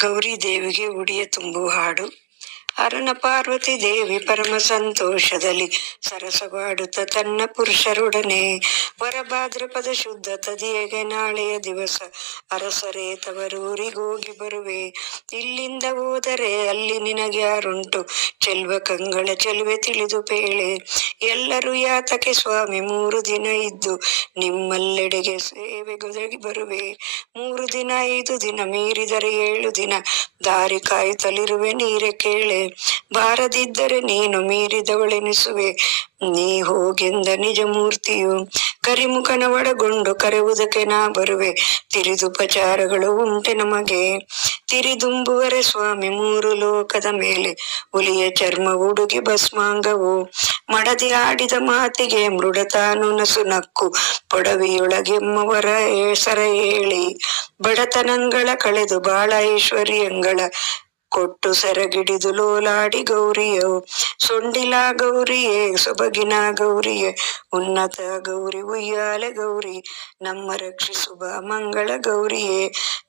ಗೌರಿ ದೇವಿಗೆ ಉಡಿಯ ತುಂಬು ಹಾಡು. ಅರನ ಪಾರ್ವತಿ ದೇವಿ ಪರಮ ಸಂತೋಷದಲ್ಲಿ ಸರಸವಾಡುತ್ತ ತನ್ನ ಪುರುಷರೊಡನೆ ವರಭಾದ್ರಪದ ಶುದ್ಧ ತದಿಯಗೆ ನಾಳೆಯ ದಿವಸ ಅರಸರೇ ತವರೂರಿಗೋಗಿ ಬರುವೆ. ಇಲ್ಲಿಂದ ಹೋದರೆ ಅಲ್ಲಿ ನಿನಗೆ ಯಾರುಂಟು ಚೆಲ್ವ ಕಂಗಳ ಚೆಲುವೆ ತಿಳಿದು ಪೇಳೆ. ಎಲ್ಲರೂ ಯಾತಕ್ಕೆ ಸ್ವಾಮಿ 3 ದಿನ ಇದ್ದು ನಿಮ್ಮಲ್ಲೆಡೆಗೆ ಸೇವೆಗೊದಗಿ ಬರುವೆ. 3 ದಿನ 5 ದಿನ ಮೀರಿದರೆ 7 ದಿನ ದಾರಿ ಕಾಯುತ್ತಲಿರುವೆ ನೀರೆ ಕೇಳೆ. ಬಾರದಿದ್ದರೆ ನೀನು ಮೀರಿದವಳೆನಿಸುವೆ ನೀ ಹೋಗೆಂದ ನಿಜ ಮೂರ್ತಿಯು. ಕರಿಮುಖನ ಒಳಗೊಂಡು ಕರೆಯುವುದಕ್ಕೆ ನಾ ಬರುವೆ ತಿರಿದುಪಚಾರಗಳು ಉಂಟೆ ನಮಗೆ. ತಿರಿದುಂಬುವರೆ ಸ್ವಾಮಿ 3 ಲೋಕದ ಮೇಲೆ ಹುಲಿಯ ಚರ್ಮ ಉಡುಗಿ ಭಸ್ಮಾಂಗವು. ಮಡದಿ ಆಡಿದ ಮಾತಿಗೆ ಮೃಡತಾನು ನಸು ನಕ್ಕು ಪೊಡವಿಯೊಳಗೆಮ್ಮವರ ಹೆಸರ ಹೇಳಿ. ಬಡತನಂಗಳ ಕಳೆದು ಬಾಳ ಐಶ್ವರ್ಯಂಗಳ ಕೊಟ್ಟು ಸೆರಗಿಡಿದು ಲೋಲಾಡಿ ಗೌರಿಯು. ಸೊಂಡಿಲ ಗೌರಿಯೇ ಸೊಬಗಿನ ಗೌರಿಯೇ ಉನ್ನತ ಗೌರಿ ಉಯ್ಯಾಲೆ ಗೌರಿ. ನಮ್ಮ ರಕ್ಷಿಸುವ ಮಂಗಳ ಗೌರಿಯೇ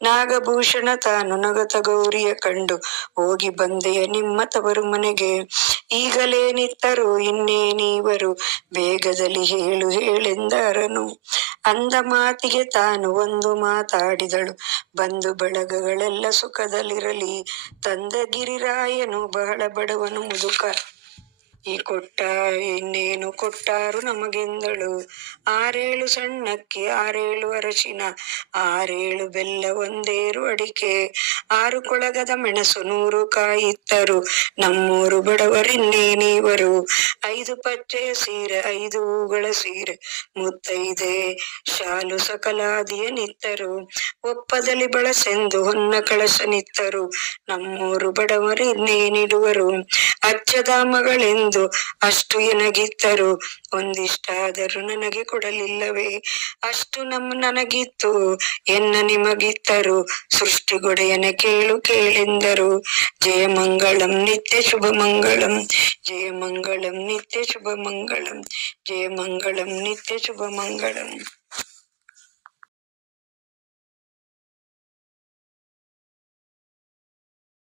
ನಾಗಭೂಷಣ ತಾನು ನಗತ ಗೌರಿಯ ಕಂಡು ಹೋಗಿ ಬಂದೆಯ ನಿಮ್ಮ ತವರು ಮನೆಗೆ. ಈಗಲೇನಿತ್ತರು ಇನ್ನೇನೀವರು ಬೇಗದಲ್ಲಿ ಹೇಳು ಹೇಳೆಂದರನು. ಅಂದ ಮಾತಿಗೆ ತಾನು ಒಂದು ಮಾತಾಡಿದಳು ಬಂಧು ಬಳಗಗಳೆಲ್ಲ ಸುಖದಲ್ಲಿರಲಿ. ತಂದ ಗಿರಿರಾಯನು ಬಹಳ ಬಡವನು ಮುದುಕ ಈ ಕೊಟ್ಟ ಇನ್ನೇನು ಕೊಟ್ಟಾರು ನಮಗೆಂದಳು. 6 ಸಣ್ಣಕ್ಕಿ 6 ಅರಶಿನ 6 ಬೆಲ್ಲ 1 ಅಡಿಕೆ 6 ಕೊಳಗದ ಮೆಣಸು 100 ಕಾಯಿತ್ತರು ನಮ್ಮೂರು ಬಡವರಿನ್ನೇನೀವರು. 5 ಪಚ್ಚೆಯ ಸೀರೆ 5 ಹೂಗಳ ಸೀರೆ ಮುತ್ತೈದೆ ಶಾಲು ಸಕಲಾದಿಯ ನಿತ್ತರು. ಒಪ್ಪದಲ್ಲಿ ಬಳಸೆಂದು ಹೊನ್ನ ಕಳಶ ನಿತ್ತರು ನಮ್ಮೂರು ಬಡವರಿನ್ನೇನಿಡುವರು. ಅಚ್ಚದ ಮಗಳೆಂದು ಅಷ್ಟು ಎನಗಿತ್ತರು ಒಂದಿಷ್ಟಾದರೂ ನನಗೆ ಕೊಡಲಿಲ್ಲವೇ. ಅಷ್ಟು ನನಗಿತ್ತು ಎನ್ನ ನಿಮಗಿತ್ತರು ಸೃಷ್ಟಿಗೊಡೆಯನ ಕೇಳು ಕೇಳೆಂದರು. ಜಯ ಮಂಗಳಂ ನಿತ್ಯ ಶುಭ ಮಂಗಳಂ ಜಯ ಮಂಗಳಂ ನಿತ್ಯ ಶುಭ ಮಂಗಳಂ ಜಯ ಮಂಗಳಂ ನಿತ್ಯ ಶುಭ ಮಂಗಳಂ.